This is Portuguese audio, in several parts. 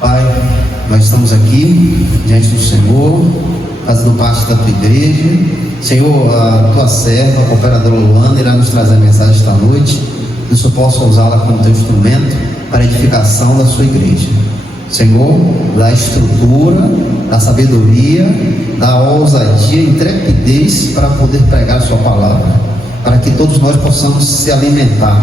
Pai, nós estamos aqui diante do Senhor, fazendo parte da tua igreja. Senhor, a tua serva, a cooperadora Luana, irá nos trazer a mensagem esta noite, que o Senhor possa usá-la como teu instrumento para a edificação da sua igreja. Senhor, dá estrutura, dá sabedoria, dá ousadia, intrepidez para poder pregar a sua palavra, para que todos nós possamos se alimentar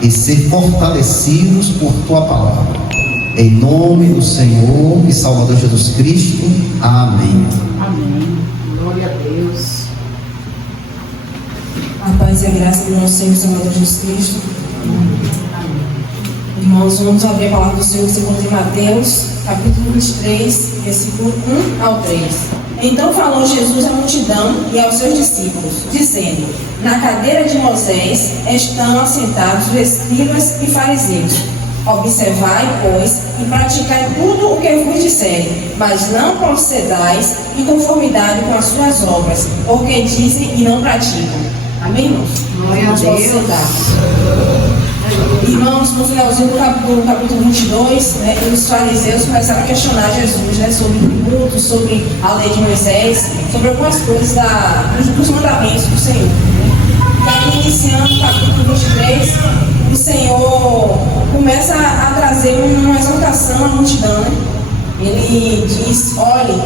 e ser fortalecidos por tua palavra. Em nome do Senhor e Salvador Jesus Cristo. Amém. Amém. Glória a Deus. A paz e a graça do nosso Senhor e Salvador Jesus Cristo. Irmãos, vamos abrir a palavra do Senhor que se encontra em Mateus, capítulo 23, versículo 1 ao 3. Então falou Jesus à multidão e aos seus discípulos, dizendo: na cadeira de Moisés estão assentados os escribas e fariseus. Observai, pois, e praticai tudo o que vos disserem, mas não procedais em conformidade com as suas obras, porque dizem e não praticam. Amém, irmãos? Glória a Deus. Irmãos, no finalzinho do capítulo 22, os fariseus começaram a questionar Jesus, sobre o tributo, sobre a lei de Moisés, sobre algumas coisas dos mandamentos do Senhor. E aí, iniciando o capítulo 23, o Senhor começa a trazer uma exortação à multidão. Ele diz: olhe,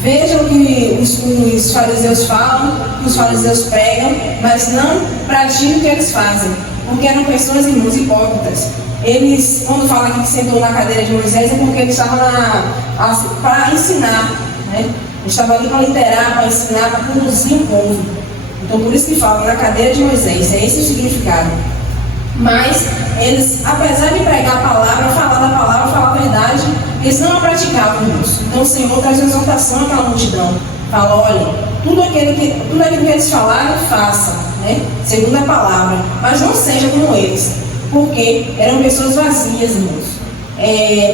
vejam o que os fariseus falam, o que os fariseus pregam, mas não praticam o que eles fazem, porque eram pessoas, irmãos, hipócritas. Eles, quando fala aqui que sentou na cadeira de Moisés, é porque eles estavam para ensinar, Eles estavam ali para liderar, para ensinar, para conduzir o povo. Então, por isso que falam na cadeira de Moisés, é esse o significado. Mas eles, apesar de pregar a palavra, falar da palavra, falar a verdade, eles não a praticavam, irmãos. Então o Senhor traz uma exortação àquela multidão. Fala: olha, tudo aquilo que eles falaram, faça, segundo a palavra, mas não seja como eles, porque eram pessoas vazias, irmãos.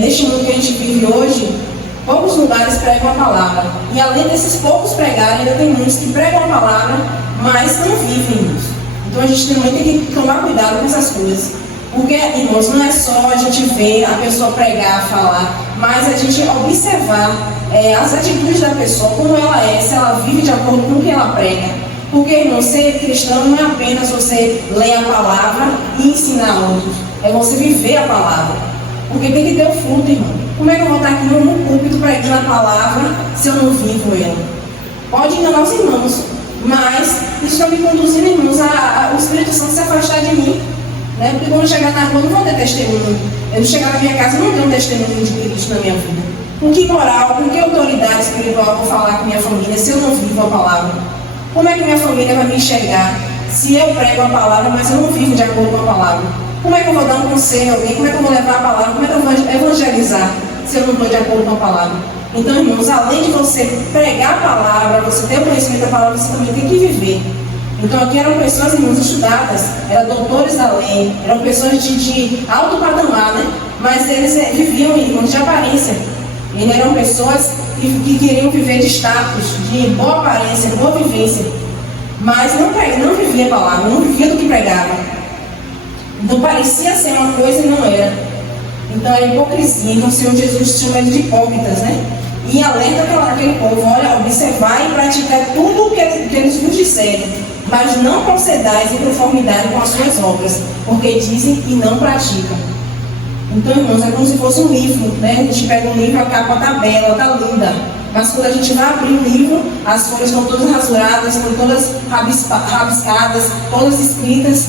Neste mundo que a gente vive hoje, poucos lugares pregam a palavra, e além desses poucos pregarem, ainda tem muitos que pregam a palavra, mas não vivem, irmãos. Então a gente também tem que tomar cuidado com essas coisas, porque, irmãos, não é só a gente ver a pessoa pregar, falar, mas a gente observar as atitudes da pessoa, como ela é, se ela vive de acordo com o que ela prega. Porque, irmão, ser cristão não é apenas você ler a palavra e ensinar outros, é você viver a palavra, porque tem que ter o fruto, irmão. Como é que eu vou estar aqui no púlpito pregando a palavra se eu não vivo ela? Pode enganar os irmãos, mas isso está me conduzindo, irmãos, o Espírito Santo se afastar de mim, Porque quando eu chegar na rua, eu não vou ter testemunho. Eu chegar na minha casa, eu não tenho um testemunho de Cristo na minha vida. Com que moral, com que autoridade espiritual eu vou falar com minha família se eu não vivo a palavra? Como é que minha família vai me enxergar se eu prego a palavra, mas eu não vivo de acordo com a palavra? Como é que eu vou dar um conselho a alguém? Como é que eu vou levar a palavra? Como é que eu vou evangelizar se eu não estou de acordo com a palavra? Então, irmãos, além de você pregar a palavra, você ter o conhecimento da palavra, você também tem que viver. Então, aqui eram pessoas, irmãos, estudadas, eram doutores da lei, eram pessoas de alto patamar, Mas eles viviam, irmãos, de aparência. Eles eram pessoas que queriam viver de status, de boa aparência, boa vivência. Mas não vivia a palavra, não vivia do que pregava. Então, parecia ser uma coisa e não era. Então, a hipocrisia. Então, o Senhor Jesus chama eles de hipócritas, E alerta aquele povo: olha, observar e praticar tudo o que eles vos disserem, mas não procedais em conformidade com as suas obras, porque dizem e não praticam. Então, irmãos, é como se fosse um livro, A gente pega um livro, a capa está bela, está linda, mas quando a gente vai abrir o livro, as folhas estão todas rasuradas, estão todas rabiscadas, todas escritas,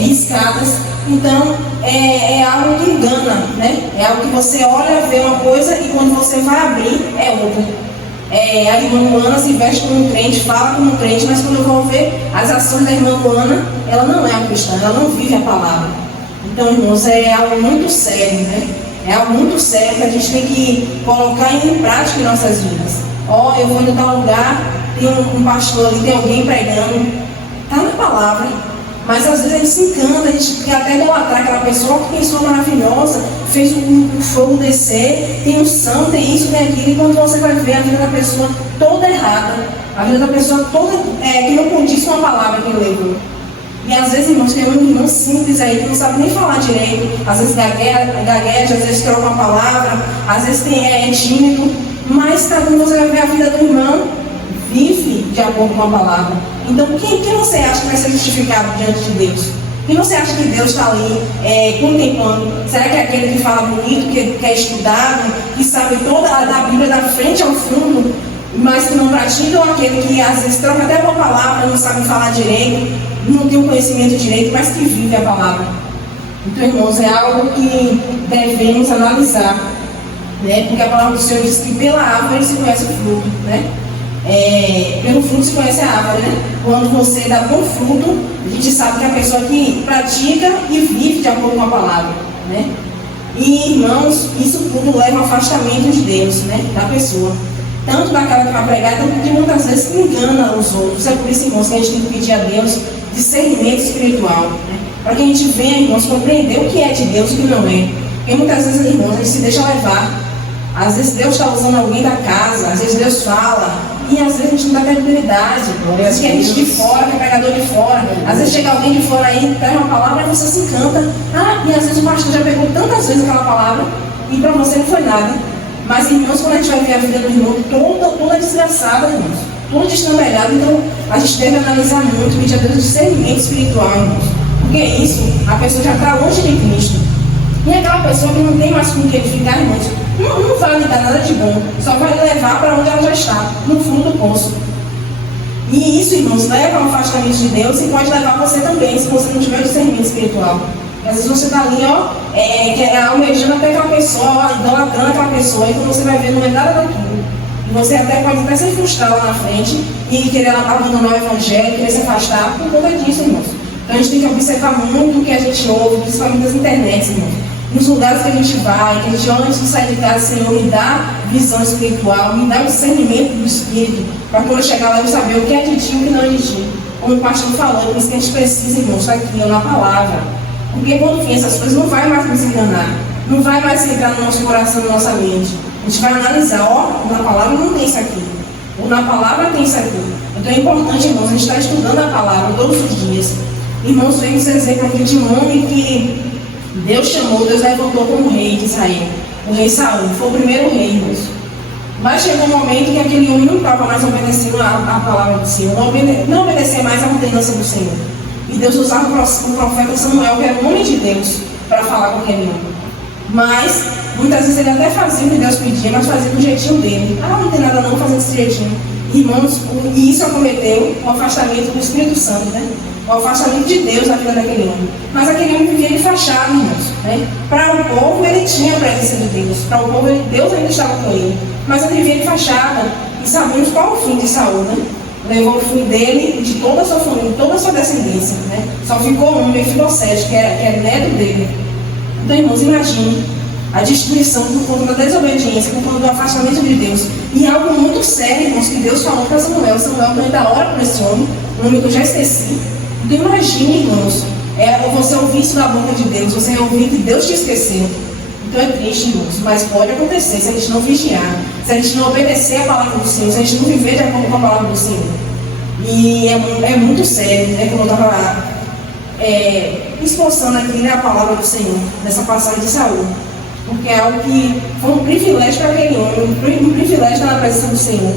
riscadas. Então, é algo que engana, É algo que você olha, vê uma coisa e quando você vai abrir, é outra. A irmã Luana se veste como um crente, fala como um crente, mas quando eu vou ver as ações da irmã Luana, ela não é uma cristã, ela não vive a palavra. Então, irmãos, é algo muito sério, É algo muito sério que a gente tem que colocar em prática em nossas vidas. Eu vou em tal lugar, tem um pastor ali, tem alguém pregando, está na palavra, mas às vezes a gente se encanta, a gente quer até idolatrar aquela pessoa, que pessoa maravilhosa, fez um fogo descer, tem unção, tem isso, tem aquilo, e quando você vai ver a vida da pessoa toda errada, a vida da pessoa toda que não condiz com a palavra que ele levou. E às vezes, irmãos, tem um irmão simples aí que não sabe nem falar direito, às vezes gagueja, às vezes troca uma palavra, às vezes é tímido, mas quando você vai ver a vida do irmão, vive de acordo com a palavra. Então, quem você acha que vai ser justificado diante de Deus? Quem você acha que Deus está ali contemplando? Será que é aquele que fala bonito, que é estudado, que sabe toda a Bíblia da frente ao fundo, mas que não pratica, ou aquele que às vezes troca até uma palavra, não sabe falar direito, não tem o conhecimento direito, mas que vive a palavra? Então, irmãos, é algo que devemos analisar, né? Porque a palavra do Senhor diz que pela árvore se conhece o fruto, né? Pelo fruto se conhece a árvore, né? Quando você dá bom fruto, a gente sabe que é a pessoa que pratica e vive de acordo com a palavra, né? E, irmãos, isso tudo leva ao afastamento de Deus, né? Da pessoa. Tanto daquela que vai pregar, tanto que muitas vezes engana os outros. É por isso, irmãos, que a gente tem que pedir a Deus discernimento espiritual, né? Para que a gente venha, irmãos, compreender o que é de Deus e o que não é. Porque muitas vezes, irmãos, a gente se deixa levar. Às vezes Deus está usando alguém da casa, às vezes Deus fala, e às vezes a gente não dá credibilidade. Às vezes que é gente de fora, que é pregador de fora. Às vezes chega alguém de fora aí, traz uma palavra e você se encanta. E às vezes o pastor já pegou tantas vezes aquela palavra e para você não foi nada. Mas, irmãos, quando a gente vai ver a vida do irmão, toda desgraçada, irmãos, toda destrambelhada, então a gente deve analisar muito, pedir a Deus discernimento espiritual, irmãos. Porque isso, a pessoa já está longe de Cristo. E aquela pessoa que não tem mais com quem ficar, irmãos, não vai lhe dar nada de bom, só vai levar para onde ela já está, no fundo do poço. E isso, irmãos, leva ao afastamento de Deus e pode levar você também, se você não tiver discernimento espiritual. Às vezes você está ali, almejando até aquela pessoa, idolatrando aquela pessoa, e quando você vai ver, não é nada daquilo. E você pode até se frustrar lá na frente e querer abandonar o evangelho, querer se afastar por conta disso, irmãos. Então a gente tem que observar muito o que a gente ouve, principalmente das internets, irmãos. Nos lugares que a gente vai, que a gente antes de sair de casa, Senhor, me dá visão espiritual, me dá o discernimento do Espírito, para quando eu chegar lá eu saber o que é de ti e o que não é de ti. Como o pastor falou, por isso que a gente precisa, irmãos, estar aqui, na palavra. Porque quando vem essas coisas, não vai mais nos enganar, não vai mais entrar no nosso coração, na nossa mente. A gente vai analisar, na palavra não tem isso aqui, ou na palavra tem isso aqui. Então é importante, irmãos, a gente estar estudando a palavra todos os dias. Irmãos, vemos exemplo aqui de um homem que Deus chamou, Deus levantou como rei de Israel, o rei Saul, foi o primeiro rei, irmãos. Mas chegou um momento que aquele homem não estava mais obedecendo a palavra do Senhor, não obedecia mais a ordenança do Senhor. E Deus usava o profeta Samuel, que era o homem de Deus, para falar com aquele homem. Mas, muitas vezes ele até fazia o que Deus pedia, mas fazia do jeitinho dele. Não tem nada não, fazer desse jeitinho. Irmãos, e isso acometeu o afastamento do Espírito Santo, né? O afastamento de Deus da vida daquele homem. Mas aquele homem vivia de fachada, irmãos, né? Para o povo ele tinha a presença de Deus, para o povo Deus ainda estava com ele, mas ele vivia de fachada. E sabemos qual o fim de Saul, né? Levou o fim dele, de toda a sua família, toda a sua descendência, né? Só ficou um, Mefibosete, que era neto dele. Então, irmãos, imagine a destruição por conta da desobediência, por conta do afastamento de Deus. E algo muito sério, irmãos, que Deus falou para Samuel. Samuel ainda ora por esse homem, o nome que eu já esqueci. Então imagine, irmãos, você ouvir isso da boca de Deus, você ouvir que Deus te esqueceu. Então é triste, irmãos, mas pode acontecer se a gente não vigiar, se a gente não obedecer a palavra do Senhor, se a gente não viver de acordo com a palavra do Senhor. E é muito sério, né, como eu estava expulsando aqui, né, a palavra do Senhor, nessa passagem de Saul. Porque é algo que foi um privilégio para aquele homem, um privilégio estar na presença do Senhor.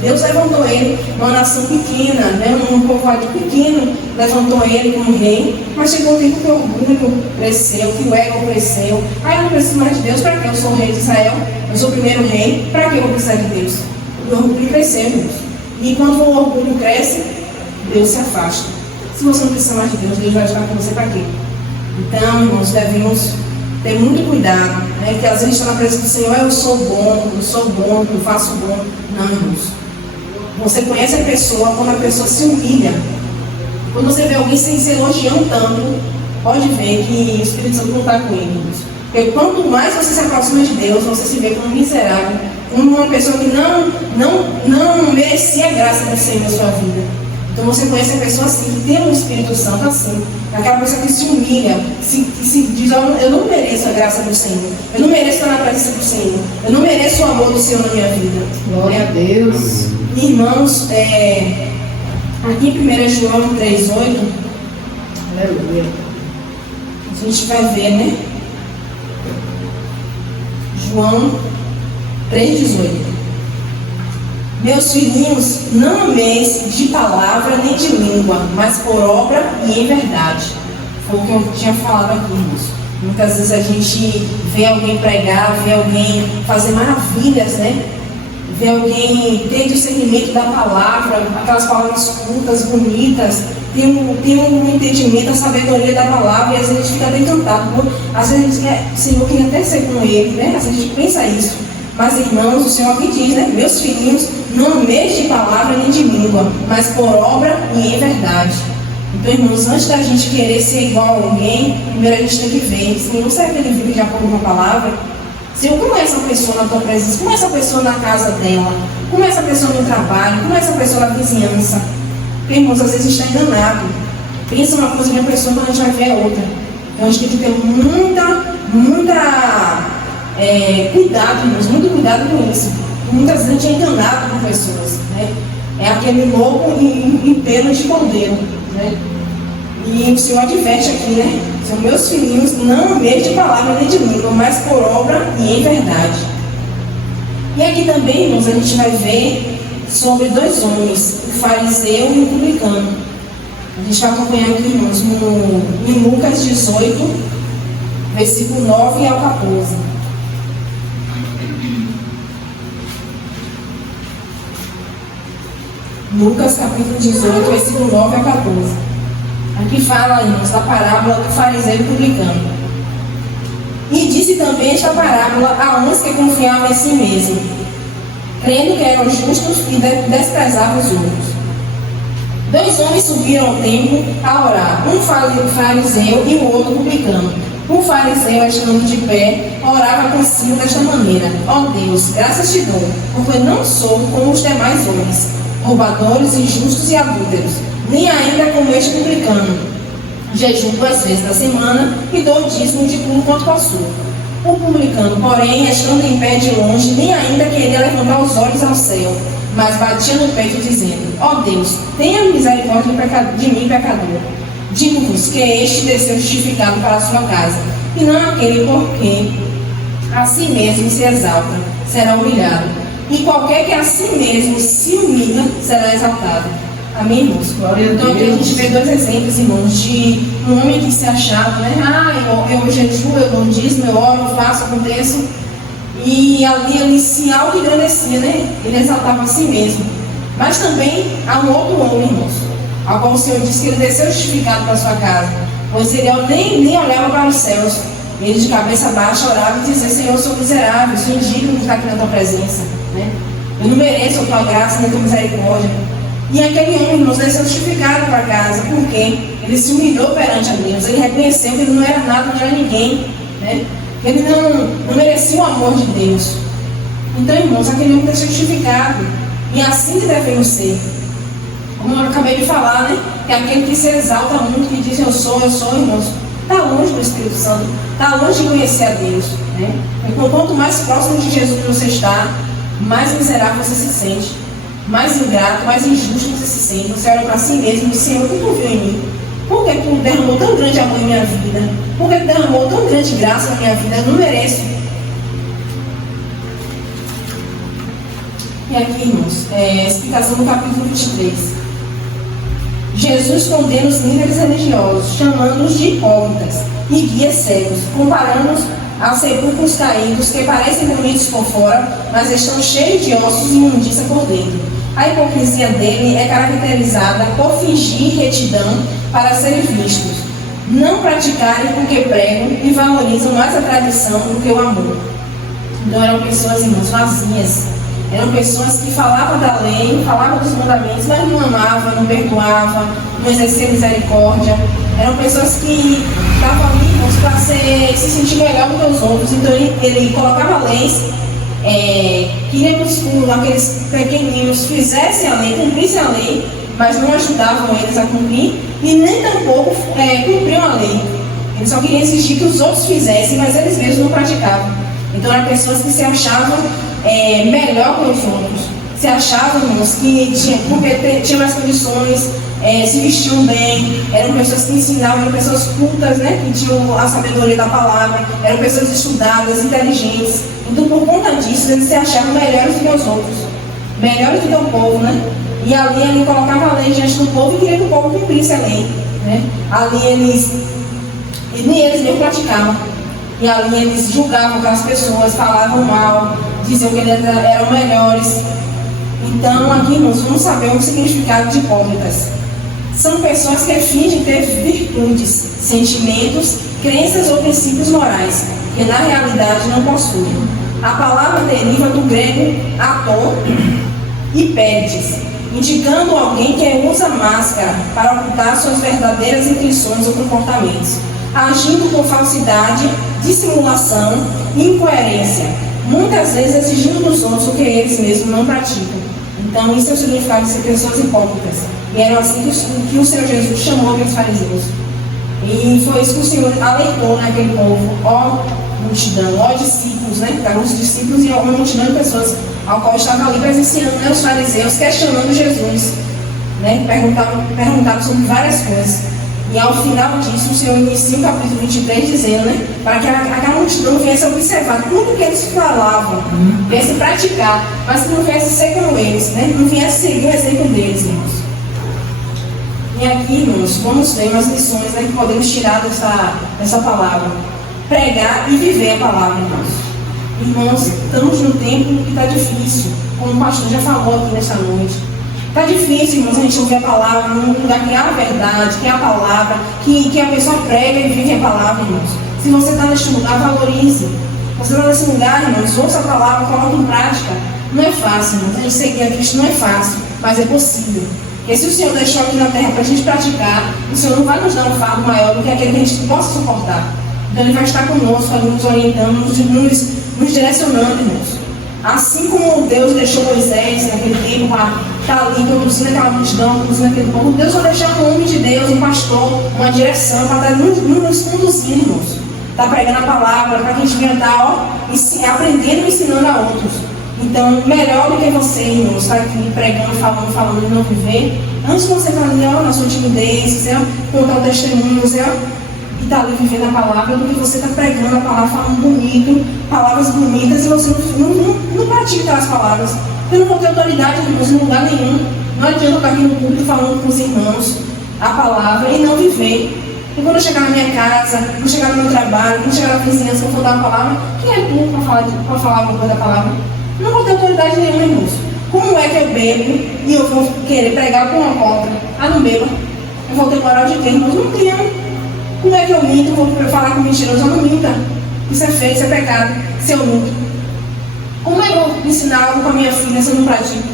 Deus levantou ele, uma nação pequena, né, um povoado pequeno, levantou ele como rei, mas chegou um tempo que o orgulho cresceu, que o ego cresceu. Eu não preciso mais de Deus, para que eu sou o rei de Israel? Eu sou o primeiro rei, para que eu vou precisar de Deus? O orgulho cresceu, irmãos. E quando o orgulho cresce, Deus se afasta. Se você não precisa mais de Deus, Deus vai estar com você para quê? Então, irmãos, devemos ter muito cuidado, né? Que às vezes a gente está na presença do Senhor, eu sou bom, eu faço bom. Não, irmãos. Você conhece a pessoa quando a pessoa se humilha. Quando você vê alguém se elogiando tanto, pode ver que o Espírito Santo não está com ele, irmãos. Porque quanto mais você se aproxima de Deus, você se vê como miserável, como uma pessoa que não merecia a graça do Senhor na sua vida. Então você conhece a pessoa assim, que tem um Espírito Santo assim, aquela pessoa que se humilha, se diz, eu não mereço a graça do Senhor, eu não mereço estar na presença do Senhor, eu não mereço o amor do Senhor na minha vida. Glória a Deus. Irmãos, aqui em 1 João 3,8, Aleluia. A gente vai ver, né? João 3,18. Meus filhinhos, não ameis de palavra nem de língua, mas por obra e em verdade. Foi o que eu tinha falado aqui, irmãos. Muitas vezes a gente vê alguém pregar, vê alguém fazer maravilhas, né? Vê alguém ter discernimento da palavra, aquelas palavras cultas, bonitas, tem um entendimento, a sabedoria da palavra, e às vezes a gente fica até encantado. Às vezes a gente quer, Senhor, queria até ser como ele, né? Às vezes a gente pensa isso. Mas, irmãos, o Senhor que diz, né? Meus filhinhos, não ameis de palavra nem de língua, mas por obra e em verdade. Então, irmãos, antes da gente querer ser igual a alguém, primeiro a gente tem que ver, Senhor, será que ele vive de acordo com a palavra? Senhor, como é essa pessoa na tua presença? Como é essa pessoa na casa dela? Como é essa pessoa no trabalho? Como é essa pessoa na vizinhança? Porque, irmãos, às vezes a gente está enganado. Pensa uma coisa de uma pessoa, quando a gente vai ver a outra. Então, a gente tem que ter cuidado, irmãos, muito cuidado com isso. Muitas vezes a gente é enganado por pessoas, né? É aquele lobo em pelo de cordeiro, né? E o Senhor adverte aqui, né? São meus filhinhos, não ameis de palavra nem de língua, mas por obra e em verdade. E aqui também, irmãos, a gente vai ver sobre dois homens, o fariseu e o publicano. A gente vai acompanhar aqui, irmãos, em Lucas 18, versículo 9 ao 14. Lucas capítulo 18, versículo 9 a 14. Aqui fala, irmãos, da parábola do fariseu e publicano. E disse também esta parábola a uns que confiavam em si mesmo, crendo que eram justos e desprezavam os outros. Dois homens subiram ao templo a orar, um fariseu e o outro publicano. O fariseu, estando de pé, orava consigo desta maneira: ó Deus, graças te dou, porque não sou como os demais homens, roubadores, injustos e adúlteros, nem ainda como este publicano. Jejuo 2 vezes na semana e dou o dízimo de tudo quanto possuo. O publicano, porém, estando em pé de longe, nem ainda queria levantar os olhos ao céu, mas batia no peito, dizendo: ó Deus, tenha misericórdia de mim, pecador. Digo-vos que este desceu justificado para a sua casa, e não aquele porque a si mesmo se exalta, será humilhado. E qualquer que a si mesmo se humilha, será exaltado. Amém, irmãos? Então aqui a gente vê dois exemplos, irmãos, de um homem que se achava, né? Eu jejuo, eu dou dízimo, eu oro, eu faço, aconteço. E ali ele se auto-engrandecia, né? Ele exaltava a si mesmo. Mas também há um outro homem, irmãos, ao qual o Senhor disse que ele desceu justificado para a sua casa, pois ele nem olhava para os céus. Ele de cabeça baixa orava e dizia: Senhor, eu sou miserável, sou indigno de estar aqui na tua presença, né? Eu não mereço a tua graça nem a tua misericórdia. E aquele homem, irmãos, desceu justificado para casa, porque ele se humilhou perante a Deus, ele reconheceu que ele não era nada, não era ninguém, né? Ele não merecia o amor de Deus. Então, irmãos, aquele homem desceu justificado, e assim que devemos ser. Como eu acabei de falar, né? Que aquele que se exalta muito, que diz eu sou, irmãos, está longe do Espírito Santo, está longe de conhecer a Deus, né? Então, quanto mais próximo de Jesus você está, mais miserável você se sente, mais ingrato, mais injusto você se sente. Você olha para si mesmo e diz: Senhor, o que tu viu em mim? Por que tu derramou tão grande amor em minha vida? Por que tu derramou tão grande graça na minha vida? Eu não mereço. E aqui, irmãos, explicação do capítulo 23. Jesus condena os líderes religiosos, chamando-os de hipócritas e guias cegos, comparando-os a sepulcros caídos que parecem bonitos por fora, mas estão cheios de ossos e imundícia por dentro. A hipocrisia dele é caracterizada por fingir retidão para serem vistos, não praticarem o que pregam e valorizam mais a tradição do que o amor. Então eram pessoas, irmãos, vazias. Eram pessoas que falavam da lei, falavam dos mandamentos, mas não amavam, não perdoavam, não exerciam misericórdia. Eram pessoas que estavam ali, irmãos, para se sentir melhor do que os outros. Então ele colocava leis, queria que aqueles pequeninos fizessem a lei, cumprissem a lei, mas não ajudavam eles a cumprir e nem tampouco cumpriam a lei. Eles só queriam exigir que os outros fizessem, mas eles mesmos não praticavam. Então eram pessoas que se achavam melhor que os outros, se achavam, irmãos, que tinham mais condições, se vestiam bem, eram pessoas que ensinavam, eram pessoas cultas, né, que tinham a sabedoria da palavra, eram pessoas estudadas, inteligentes. Então, por conta disso, eles se achavam melhores do que os outros, melhores do que o povo, né? E ali ele colocava a lei diante do povo e queria que o povo cumprisse a lei, né? Ali nem eles mesmo praticavam. E ali eles julgavam aquelas pessoas, falavam mal, diziam que eles eram melhores. Então, aqui, irmãos, vamos saber o significado de hipócritas. São pessoas que fingem ter virtudes, sentimentos, crenças ou princípios morais, que na realidade não possuem. A palavra deriva do grego ator e pédites, indicando alguém que usa máscara para ocultar suas verdadeiras intenções ou comportamentos, agindo com falsidade, dissimulação e incoerência, muitas vezes exigindo dos outros o que eles mesmos não praticam. Então, isso é o significado de ser pessoas hipócritas. E era assim que o Senhor Jesus chamou aqueles fariseus. E foi isso que o Senhor alertou naquele povo: ó multidão, ó discípulos, né? Eram os discípulos e uma multidão de pessoas ao qual estavam ali presenciando, né, os fariseus questionando Jesus, né? Perguntavam sobre várias coisas. E ao final disso, o Senhor inicia o capítulo 23 dizendo, né, para que aquela multidão viesse a observar tudo que eles falavam, viesse praticar, mas que não viesse ser como eles, né? Não viesse seguir o exemplo deles, irmãos. E aqui, irmãos, vamos ver umas lições, né, que podemos tirar dessa palavra. Pregar e viver a palavra, irmãos. Irmãos, estamos num tempo que está difícil, como o pastor já falou aqui nessa noite. Está difícil, irmãos, a gente ouvir a palavra num lugar que há a verdade, que há a palavra, que a pessoa prega e vive a palavra, irmãos. Se você está neste lugar, valorize. Você está nesse lugar, irmãos, ouça a palavra, coloque em prática. Não é fácil, irmãos. A gente seguir a Cristo não é fácil, mas é possível. Porque se o Senhor deixou aqui na terra para a gente praticar, o Senhor não vai nos dar um fardo maior do que aquele que a gente possa suportar. Então Ele vai estar conosco, nos orientando, nos direcionando, irmãos. Assim como Deus deixou Moisés naquele tempo para estar ali conduzindo aquela multidão, conduzindo aquele povo, Deus vai deixar um homem de Deus, um pastor, uma direção para estar nos conduzindo, irmãos. Está pregando a palavra para que a gente venha estar aprendendo e ensinando a outros. Então, melhor do que você, irmãos, estar aqui pregando, falando e não viver, antes de você fazer na sua timidez, contar o testemunho, e está ali vivendo a palavra, do que você está pregando a palavra, falando bonito, palavras bonitas, e você não pratica aquelas palavras. Eu não vou ter autoridade, irmãos, em lugar nenhum. Não adianta eu estar aqui no público falando com os irmãos a palavra e não viver. E quando eu chegar na minha casa, quando chegar no meu trabalho, quando chegar na vizinhança, eu for dar uma palavra, quem é tu para falar alguma coisa da palavra? Não vou ter autoridade nenhuma, irmãos. Como é que eu bebo e eu vou querer pregar com uma conta? Não beba. Eu vou ter moral de ter, irmãos? Não tenho. Como é que eu minto? Vou falar com mentiroso? Eu não minta. Isso é feio, isso é pecado. Se eu minto. Como é que eu vou ensinar algo para minha filha se eu não pratico?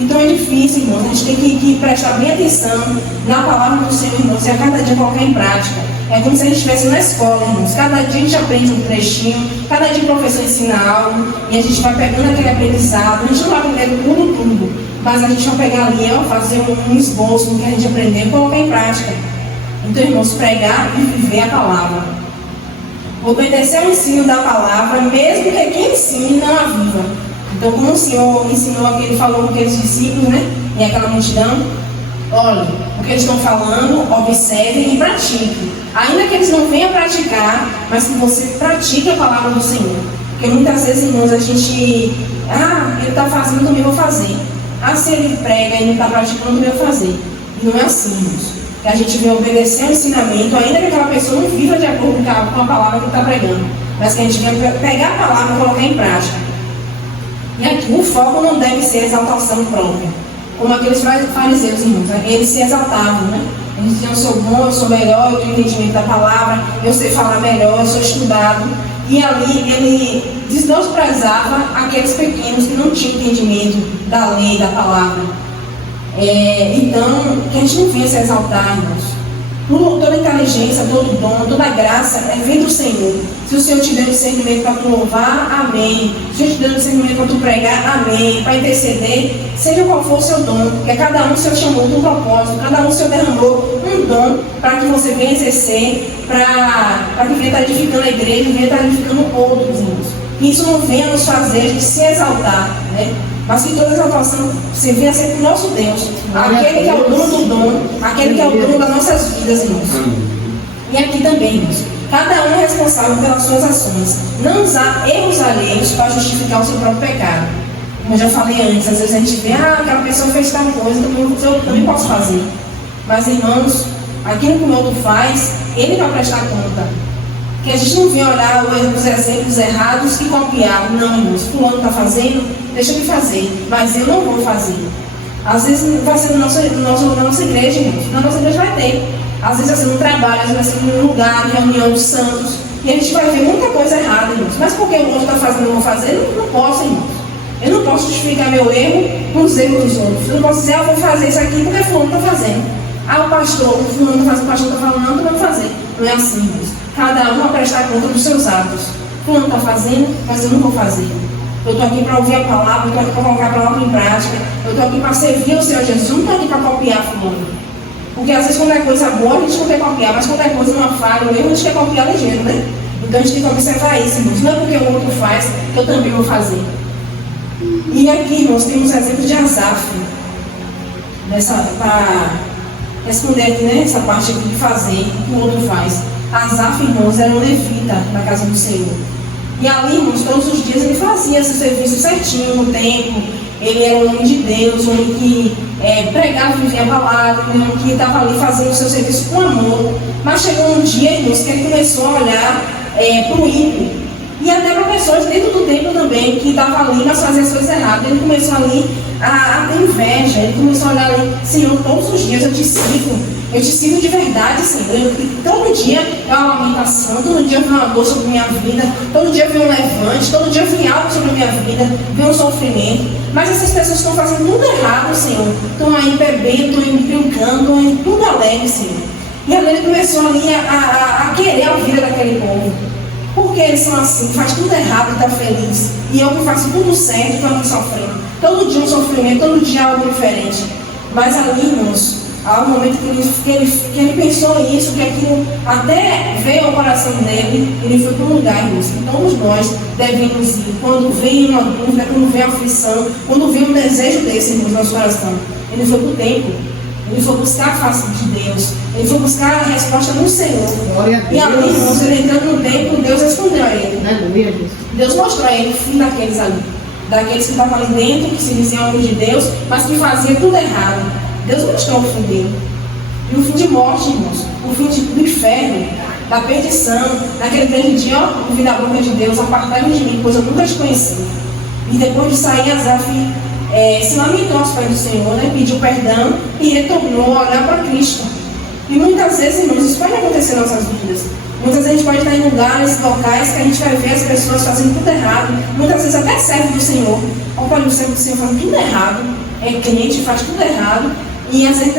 Então é difícil, irmãos. A gente tem que prestar bem atenção na palavra do Senhor, irmãos, e a cada dia colocar em prática. É como se a gente estivesse na escola, irmãos. Cada dia a gente aprende um trechinho, cada dia o professor ensina algo, e a gente vai pegando aquele aprendizado. A gente não vai aprender tudo, mas a gente vai pegar ali, fazer um esboço do que a gente aprendeu e colocar em prática. Então, irmãos, pregar e viver a palavra. Obedecer ao ensino da palavra, mesmo que quem ensine não a viva. Então, como o Senhor ensinou, Ele falou com aqueles discípulos, né? E aquela multidão, olha, o que eles estão falando, observem e pratiquem. Ainda que eles não venham praticar, mas que você pratique a palavra do Senhor. Porque muitas vezes, irmãos, a gente, ele está fazendo, eu também vou fazer. Se ele prega e não está praticando, eu também vou fazer. E não é assim, irmãos. Que a gente venha obedecer ao ensinamento, ainda que aquela pessoa não viva de acordo com a palavra que está pregando, mas que a gente venha pegar a palavra e colocar em prática. E aqui o foco não deve ser a exaltação própria, como aqueles fariseus, irmãos, eles se exaltavam, né? Eles diziam: eu sou bom, eu sou melhor, eu tenho entendimento da palavra, eu sei falar melhor, eu sou estudado. E ali ele desprezava aqueles pequenos que não tinham entendimento da lei, da palavra. Então, que a gente não venha se exaltar, irmãos. Toda inteligência, todo dom, toda graça vem do Senhor. Se o Senhor te deu discernimento para tu louvar, amém. Se o Senhor te deu discernimento para tu pregar, amém. Para interceder, seja qual for o seu dom, porque cada um o Senhor chamou de um propósito, cada um o Senhor derramou um dom para que você venha exercer, para que venha estar edificando a igreja, venha estar edificando outros, irmãos. Que isso não venha nos fazer a gente se exaltar, né? mas que toda exaltação se venha sempre o nosso Deus, aquele que é o dono do dom, aquele que é o dono das nossas vidas, irmãos. E aqui também, irmãos, cada um é responsável pelas suas ações. Não usar erros alheios para justificar o seu próprio pecado. Como eu já falei antes, às vezes a gente vê, aquela pessoa fez tal coisa, eu também posso fazer. Mas, irmãos, aquilo que o outro faz, ele vai prestar conta. Que a gente não vem olhar os exemplos errados e copiar. Não, irmãos, fulano está fazendo, deixa ele fazer, mas eu não vou fazer. Às vezes vai ser na nossa igreja, irmãos. Na nossa igreja vai ter. Às vezes vai ser no trabalho, às vezes vai ser num lugar, reunião dos santos. E a gente vai ver muita coisa errada, irmãos. Mas porque o outro está fazendo, eu não vou fazer? Eu não posso, irmãos. Eu não posso justificar meu erro com os erros dos outros. Eu não posso dizer, eu vou fazer isso aqui porque fulano está fazendo. O pastor, o fulano está fazendo, o pastor está falando, não, tu vai fazer. Não é assim, irmãos. Cada um vai prestar conta dos seus atos. Fulano está fazendo, mas eu não vou fazer. Eu estou aqui para ouvir a palavra, eu estou aqui para colocar a palavra em prática, eu estou aqui para servir o Senhor Jesus, eu não estou aqui para copiar fulano. Porque às vezes quando é coisa boa a gente não quer copiar, mas quando é coisa uma falha, a gente quer copiar ligeiro, né? Então a gente tem que observar isso, irmãos. Não é porque o outro faz que eu também vou fazer. E aqui, irmãos, temos exemplo de Asaf. Para responder aqui, né, essa parte aqui de fazer o que o outro faz. Asaf, irmãos, era um levita na casa do Senhor. E ali, irmãos, todos os dias ele fazia esse serviço certinho no templo. Ele era um homem de Deus, um homem que pregava e vivia a palavra, um homem que estava ali fazendo o seu serviço com amor. Mas chegou um dia, irmãos, que ele começou a olhar para o ímpio. E até para pessoas dentro do templo também, que estavam ali, mas faziam as coisas erradas. Ele começou ali a ter inveja. Ele começou a olhar ali, Senhor, todos os dias eu te sirvo de verdade, Senhor. Todo dia é uma lamentação, todo dia vem uma dor sobre a minha vida, todo dia vem um levante, todo dia vem algo sobre a minha vida, vem um sofrimento. Mas essas pessoas estão fazendo tudo errado, Senhor. Estão aí bebendo, estão aí brincando, estão aí tudo alegre, Senhor. E ali ele começou ali a querer a vida daquele povo. Porque eles são assim, faz tudo errado e está feliz. E eu que faço tudo certo e estou sofrendo. Todo dia um sofrimento, todo dia algo diferente. Mas ali, irmãos, há um momento que ele pensou isso, que aquilo até veio ao coração dele, ele foi para um lugar, irmãos, que todos nós devemos ir. Quando vem uma dúvida, quando vem aflição, quando vem um desejo desse, irmãos, no nosso coração. Ele foi para o templo. Ele foi buscar a face de Deus. Ele foi buscar a resposta no Senhor. E ali, irmãos, ele entrando no templo, Deus respondeu a ele. Deus mostrou a ele o fim daqueles ali. Daqueles que estavam ali dentro, que se diziam homens de Deus, mas que faziam tudo errado. Deus mostrou o fim dele. E o fim de morte, irmãos. O fim do inferno, da perdição. Naquele grande dia, ó, ouvi da boca de Deus, apartai-vos de mim, pois eu nunca te conheci. E depois de sair, Asaf se lamentou aos pés do Senhor, né? Pediu perdão e retornou a olhar para Cristo. E muitas vezes, irmãos, isso pode acontecer nas nossas vidas. Muitas vezes a gente pode estar em lugares, locais, que a gente vai ver as pessoas fazendo tudo errado. Muitas vezes até serve do Senhor. Olha o servo do Senhor fazendo tudo errado. É crente, faz tudo errado. E às vezes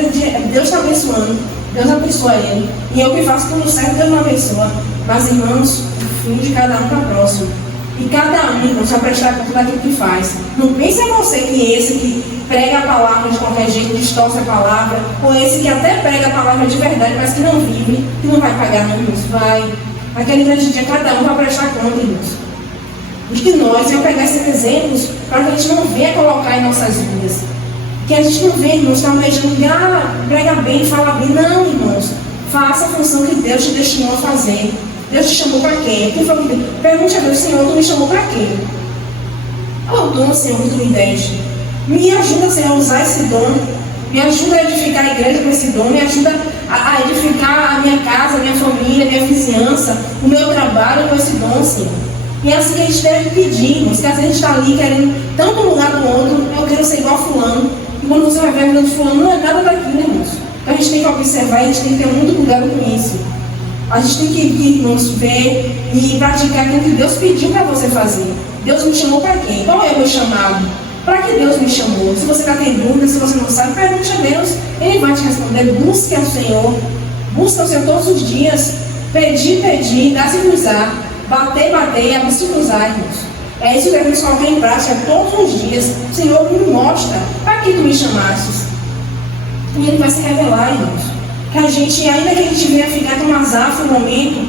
Deus está abençoando. Deus abençoa ele. E eu que faço tudo certo, Deus não abençoa. Mas, irmãos, o fim de cada um está próximo. E cada um, irmãos, vai prestar conta daquilo que faz. Não pense em você que esse que prega a palavra de qualquer jeito, distorce a palavra, ou esse que até prega a palavra de verdade, mas que não vive, que não vai pagar, não, irmãos. Vai. Naquele grande dia, cada um vai prestar conta, irmãos. E que nós vamos pegar esses exemplos para que a gente não venha colocar em nossas vidas. Que a gente não venha, irmãos, está almejando, prega bem, fala bem. Não, irmãos. Faça a função que Deus te destinou a fazer. Deus te chamou para quê? Pergunte a Deus, Senhor, tu me chamou para quê? Qual o dom, Senhor, que tu me deste? Me ajuda, Senhor, a usar esse dom. Me ajuda a edificar a igreja com esse dom. Me ajuda a edificar a minha casa, a minha família, a minha vizinhança, o meu trabalho com esse dom, Senhor. E é assim que a gente deve pedir, irmãos. Que às vezes a gente está ali querendo tanto um lugar do outro. Eu quero ser igual a fulano. E quando você vai ver a vida de fulano, não é nada daquilo, irmãos. Então a gente tem que observar, a gente tem que ter muito cuidado com isso. A gente tem que ir, irmãos, ver e praticar aquilo que Deus pediu para você fazer. Deus me chamou para quê? Qual é o meu chamado? Para que Deus me chamou? Se você está tendo dúvida, se você não sabe, pergunte a Deus. Ele vai te responder. Busque ao Senhor. Busque ao Senhor todos os dias. Pedir, dar-se-nos-á. Bater, e abrir-se-nos-á, irmãos. É isso que devemos colocar em prática todos os dias. Senhor, me mostra para que tu me chamastes. E Ele vai se revelar, irmãos. Que a gente, ainda que a gente venha ficar com um Asaf no momento,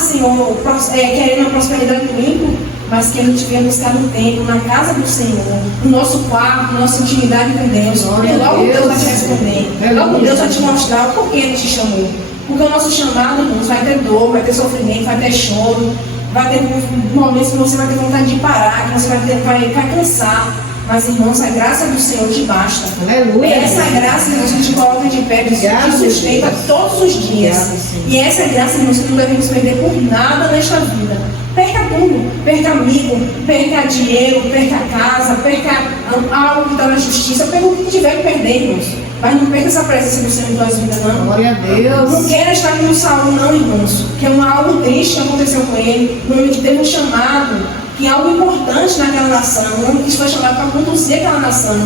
Senhor, querendo a prosperidade do ímpio, mas que a gente venha buscar no templo, na casa do Senhor, no nosso quarto, na nossa intimidade com Deus. E logo Deus vai te responder, logo Deus vai te mostrar o porquê Ele te chamou. Porque o nosso chamado, irmãos, vai ter dor, vai ter sofrimento, vai ter choro, vai ter momentos que você vai ter vontade de parar, que você vai cansar. Mas, irmãos, a graça do Senhor te basta. Aleluia. E essa graça, irmãos, que te coloca de pé, que te sustenta todos os dias. E essa graça, irmãos, que não devemos perder por nada nesta vida. Perca tudo, perca amigo, perca dinheiro, perca casa, perca algo que está na justiça, perca o que tiver que perder, irmãos. Mas não perca essa presença do Senhor em tuas vidas, não. Glória a Deus. Não queira estar como Saul, não, irmãos. Que é algo triste que aconteceu com ele. Um homem que teve um chamado, que é algo importante naquela nação. Um homem que foi chamado para conduzir aquela nação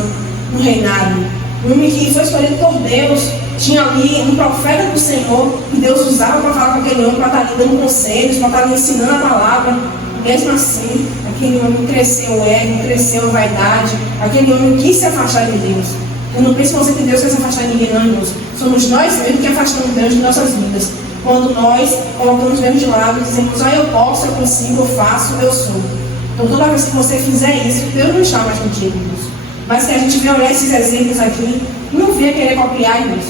no reinado. Um homem que foi escolhido por Deus. Tinha ali um profeta do Senhor que Deus usava para falar com aquele homem, para estar lhe dando conselhos, para estar lhe ensinando a palavra. Mesmo assim, aquele homem cresceu o ego, cresceu a vaidade. Aquele homem quis se afastar de Deus. Eu não penso que Deus quer se afastar de ninguém, não, irmãos. Somos nós mesmos que afastamos Deus de nossas vidas. Quando nós colocamos Deus de lado e dizemos, eu posso, eu consigo, eu faço, eu sou. Então toda vez que você fizer isso, Deus não está mais contigo, irmãos. Mas que a gente venha olhar esses exemplos aqui, não venha querer copiar, irmãos.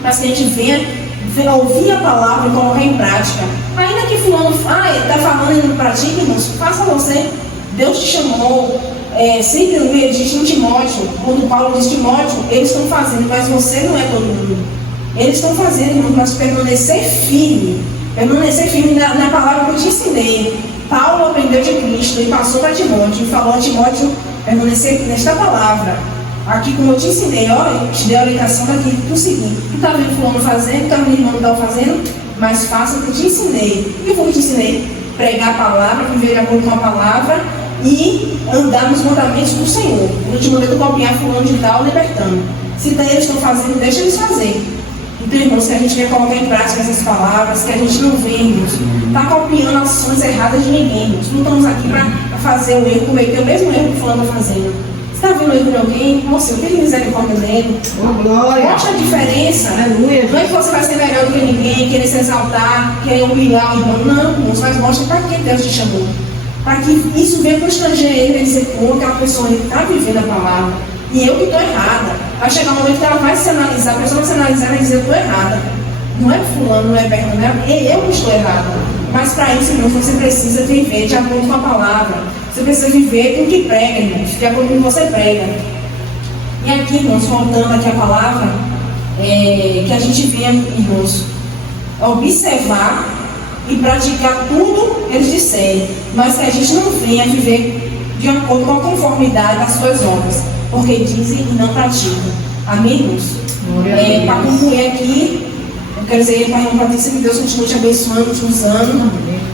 Mas que a gente venha ouvir a palavra e colocar em prática. Ainda que fulano está falando e não pratica, irmãos, faça você. Deus te chamou. Sempre ele diz em Timóteo, quando Paulo diz Timóteo, eles estão fazendo, mas você não é todo mundo. Eles estão fazendo, irmão, mas permanecer firme na palavra que eu te ensinei. Paulo aprendeu de Cristo e passou para Timóteo e falou a Timóteo permanecer nesta palavra. Aqui, como eu te ensinei, eu te dei a orientação daqui do seguinte: tu está vendo fulano fazendo, está vendo irmão não está fazendo, mas faça o que eu te ensinei. E o que eu te ensinei? Pregar a palavra, viver de acordo com a palavra e andar nos mandamentos do Senhor. Eu te mandei copiar fulano de tal, libertando. Se eles estão fazendo, deixa eles fazer. Então, irmãos, que a gente venha colocar em prática essas palavras, que a gente não venha, irmãos, tá copiando ações erradas de ninguém, irmãos. Não estamos aqui para fazer o erro, cometer o mesmo erro que fulano está fazendo. Você está vendo o erro de alguém? Moça, eu tenho misericórdia dele. Glória. Mostra a diferença. Aleluia. Não é que você vai ser melhor do que ninguém, querer se exaltar, querer humilhar o irmão. Não, irmãos, mas mostra para que Deus te chamou. Para que isso venha constranger ele, ele dizer, pô, aquela pessoa que está vivendo a palavra, e eu que estou errada. Vai chegar um momento que ela vai se analisar, a pessoa vai se analisar e vai dizer, eu estou errada. Não é fulano, não é Berta, não é eu que estou errada. Mas para isso, irmãos, você precisa viver de acordo com a palavra. Você precisa viver com o que prega, irmãos, de acordo com o que você prega. E aqui, irmãos, voltando aqui a palavra, que a gente venha, irmãos, observar e praticar tudo que eles disserem, mas que a gente não venha viver de acordo com a conformidade das suas obras, porque dizem e não praticam. Amém, irmãos? Para concluir aqui, eu quero dizer para a irmã Patrícia que Deus continue te abençoando, te usando,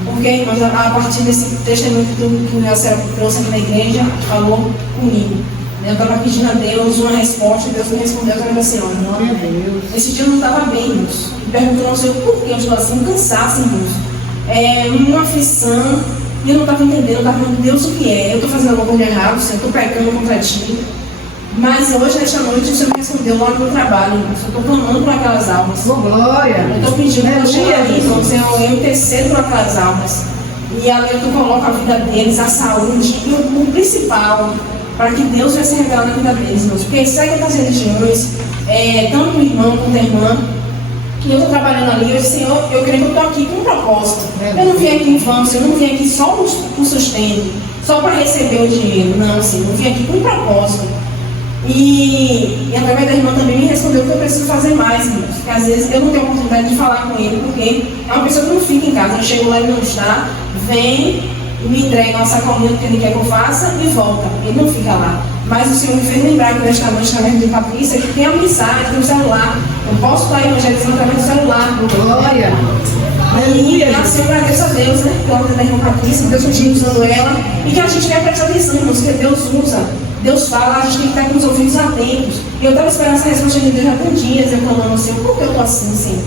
porque, irmãos, a partir desse testemunho que a senhora trouxe aqui na igreja, falou comigo. Eu estava pedindo a Deus uma resposta e Deus me respondeu através da senhora. Glória a Deus. Esse dia eu não estava bem, irmãos. Me perguntando ao Senhor por que eu estou assim, cansaço, irmãos. Uma aflição, e eu não estava entendendo, eu estava falando, Deus, o que é? Eu estou fazendo alguma coisa errada, Senhor, estou pecando contra ti. Mas hoje, nesta noite, o Senhor me respondeu lá no meu trabalho, irmãos. Eu estou clamando por aquelas almas. Glória. Eu estou pedindo para chegar ali, irmãos, Senhor, eu intercedo por aquelas almas. E ali eu coloco a vida deles, a saúde e o principal, para que Deus vai se revelar na vida deles, irmãos. Porque segue das religiões, tanto o irmão quanto a irmã, que eu estou trabalhando ali, eu disse, Senhor, eu creio que eu estou aqui com um propósito. Eu não vim aqui em vão, eu não vim aqui só por sustento, só para receber o dinheiro. Não, Senhor, eu vim aqui com um propósito. E através da irmã também me respondeu que eu preciso fazer mais, irmãos. Porque às vezes eu não tenho oportunidade de falar com ele, porque é uma pessoa que não fica em casa. Eu chego lá e ele não está, vem e me entrega uma sacolinha do que ele quer que eu faça e volta. Ele não fica lá. Mas o Senhor me fez lembrar que nesta noite, através de Patrícia, que tem a mensagem, tem o celular. Eu posso estar evangelizando através do celular. Glória. E assim eu agradeço a Deus, né? Pela vida da irmã Patrícia, Deus continua usando ela. E que a gente venha prestar atenção, irmãos, que Deus usa. Deus fala, a gente tem que estar com os ouvidos atentos. E eu estava esperando essa resposta de Deus há alguns dias, eu falando assim, por que eu estou assim, Senhor?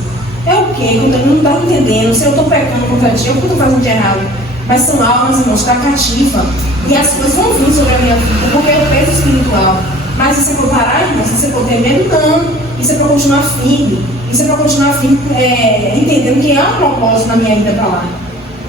É o quê? Eu não estava entendendo. Se eu estou pecando contra ti, o que eu estou fazendo de errado? Mas são almas, irmãos, está cativa. E as coisas vão vir sobre a minha vida, porque é o peso espiritual. Mas isso é para parar, irmãos? Isso é para ter medo? Não. Isso é para continuar firme. Isso é para continuar firme, entendendo que há um propósito na minha vida para lá.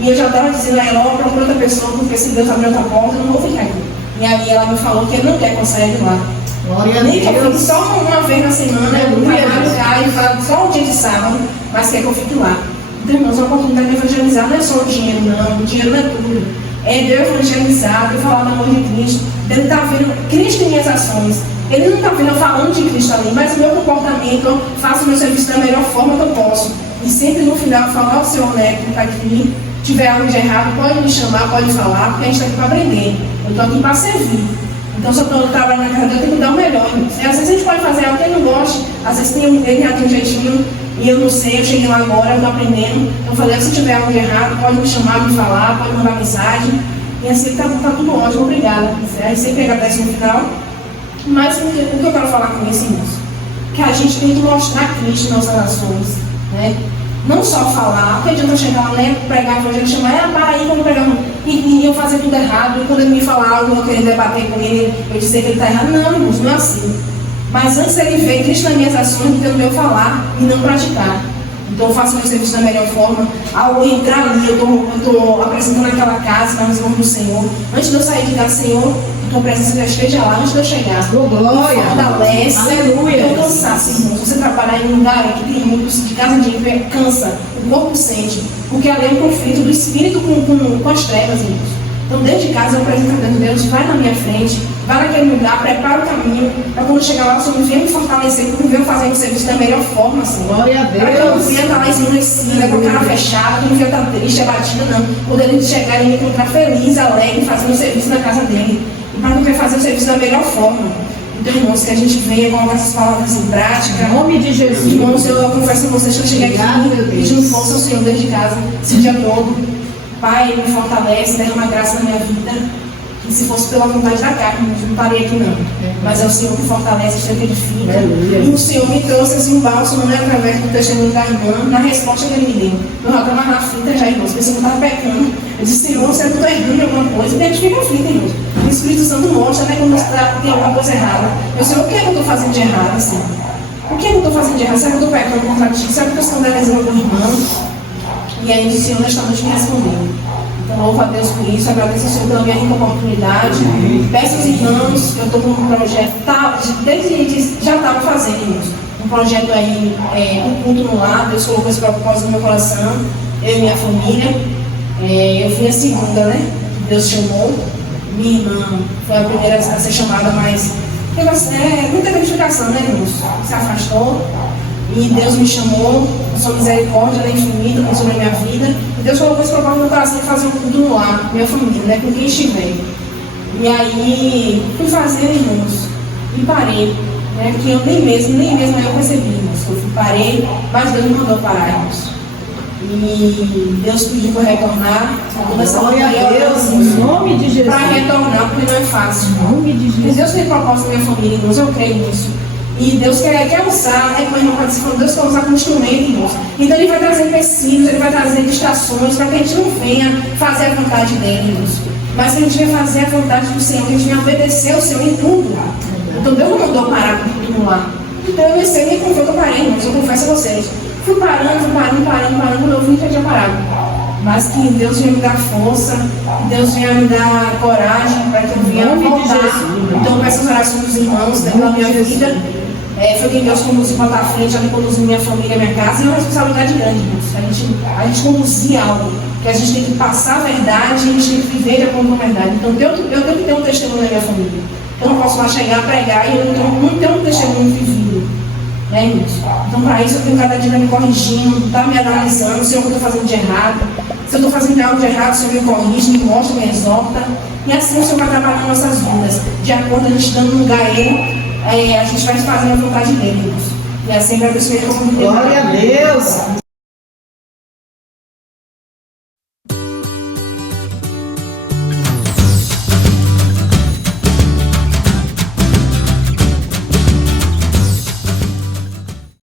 E eu já estava dizendo a ela, ó, procura outra pessoa, porque se Deus abrir outra porta, eu não vou ficar aqui. E aí ela me falou que ele não quer conseguir lá. Glória a Nem que eu fique Deus. só uma vez na semana, eu vou lá e falo só um dia de sábado, mas quer que eu fique lá. Então, irmãos, a oportunidade de evangelizar não é só o dinheiro, não. O dinheiro não é tudo. É de eu evangelizar, de eu falar do amor de Cristo. Ele está vendo Cristo em minhas ações. Ele não está vendo eu falando de Cristo ali, mas o meu comportamento, eu faço o meu serviço da melhor forma que eu posso. E sempre no final eu falo, ó, Senhor Neto, que está aqui, tiver algo de errado, pode me chamar, pode falar, porque a gente está aqui para aprender. Eu estou aqui para servir. Então, se eu estou trabalhando na casa dele, eu tenho que dar o melhor. E às vezes a gente pode fazer algo que ele não goste, às vezes ele já tem um jeitinho, e eu não sei, eu cheguei lá agora, eu estou aprendendo. Então, eu falei, se tiver algo de errado, pode me chamar, me falar, pode mandar mensagem. E assim está tudo ótimo, obrigada. Aí sempre agradece no final. Mas o que eu quero falar com isso, irmãos? Que a gente tem que mostrar Cristo nas relações, né? Não só falar, porque adianta eu chegar lá, né, pregar, evangelho, chamar, para aí, vamos pregar, e eu fazer tudo errado, e quando ele me falar algo, eu querer debater com ele, eu dizer que ele está errado. Não, irmãos, não é assim. Mas antes ele ver Cristo nas minhas ações, do que no meu falar e não praticar. Então eu faço meu serviço da melhor forma. Ao entrar ali, eu estou apresentando aquela casa nas mãos do Senhor. Antes de eu sair de casa, Senhor, a tua presença já esteja lá, antes de eu chegar. Glória! Fortalece. Aleluia! Eu cansaço, irmãos. Você trabalhar em um lugar que tem muitos de casa de ímpio, cansa. O corpo sente. Porque ali é um conflito do espírito com as trevas, irmãos. Então, dentro de casa, eu apresento a Deus, vai na minha frente, vai naquele lugar, prepara o caminho, para quando chegar lá, o Senhor venha me fortalecer, porque eu venho fazer o serviço da melhor forma, assim. Glória a Para que eu não Deus. venha estar lá esmorecida, com a cara fechada, que eu não venha estar triste, abatida, não. Quando ele chegar e me encontrar feliz, alegre, fazendo o serviço na casa dele. E para que eu venha fazer o serviço da melhor forma. Então, irmãos, que a gente venha colocar essas palavras em prática. Em nome de Jesus. Irmãos, eu confesso com vocês que eu cheguei Obrigado, meu aqui Deus. pedindo força ao Senhor desde casa, esse dia todo. Pai, me fortalece, derrama graça na minha vida. E se fosse pela vontade da carne, eu não estaria aqui não. Mas é o Senhor que fortalece, o Senhor que edifica. Aleluia. E o Senhor me trouxe assim um bálsamo, né, através do testemunho da irmã, na resposta que ele me deu. Eu já estava na fita já, irmãos, pensei que eu estava pecando. Eu disse, Senhor, você está errando em alguma coisa, e a gente fica aflita, irmãos. O Espírito Santo mostra, né, quando tem alguma coisa errada. Eu sei, o que é que eu estou fazendo de errado, assim? O que é que eu estou fazendo de errado? Será que eu estou pecando contra ti? Será que eu estou escandalizando algum irmão? E aí o Senhor nesta noite me respondeu. Então, louvo a Deus por isso, agradeço ao Senhor pela minha rica oportunidade. Peço aos irmãos, eu estou com um projeto, desde já estava fazendo, irmãos, um projeto aí, um culto no lar. Deus colocou esse propósito no meu coração, eu e minha família. Eu fui a segunda, né? Deus chamou. Minha irmã foi a primeira a ser chamada, mas teve muita verificação, né, irmãos? Se afastou. E Deus me chamou, a sua misericórdia é infinita sobre a minha vida. E Deus colocou esse propósito no meu coração de fazer um culto no lar, minha família, né, com quem estiver. E aí, fui fazer, irmãos, e parei. Né, que eu nem mesmo eu percebi, irmãos. Eu parei, mas Deus me mandou parar, irmãos. E Deus pediu para eu retornar. Glória a Deus, em nome de Jesus. Para retornar, porque não é fácil. Em nome de Mas Jesus. Deus tem propósito na minha família, irmãos, eu creio nisso. E Deus quer usar, né, como a irmã participou, Deus quer usar como instrumento, irmãos. Então Ele vai trazer empecilhos, Ele vai trazer distrações, para que a gente não venha fazer a vontade dEle, irmãos. Mas que a gente venha fazer a vontade do Senhor, que a gente venha obedecer ao Senhor em tudo. Então Deus não mandou parar com tudo lá. Então eu não sei nem como foi que eu parei, irmãos, eu confesso a vocês. Fui parando, quando eu vi que eu tinha parado. Mas que Deus venha me dar força, que Deus venha me dar coragem para que eu venha voltar. Então, com essas orações dos irmãos, pela minha vida, foi quem Deus conduziu para estar à frente, Ele conduziu minha família, minha casa, e é uma responsabilidade grande, irmãos. A gente conduzir algo, que a gente tem que passar a verdade e a gente tem que viver de acordo com a verdade. Então, eu tenho que ter um testemunho na minha família. Eu não posso lá chegar a pregar e eu não tenho um testemunho vivido. Né, irmãos? Então, para isso, eu tenho cada dia me corrigindo, tá me analisando, se eu estou fazendo de errado. Se eu estou fazendo algo de errado, o Senhor me corrige, me mostra, me exorta. E assim o Senhor vai trabalhar nossas vidas. De acordo, a gente dando lugar a Ele, a gente vai fazendo a vontade dEle, irmãos. E assim vai abençoar a comunidade. Glória a Deus.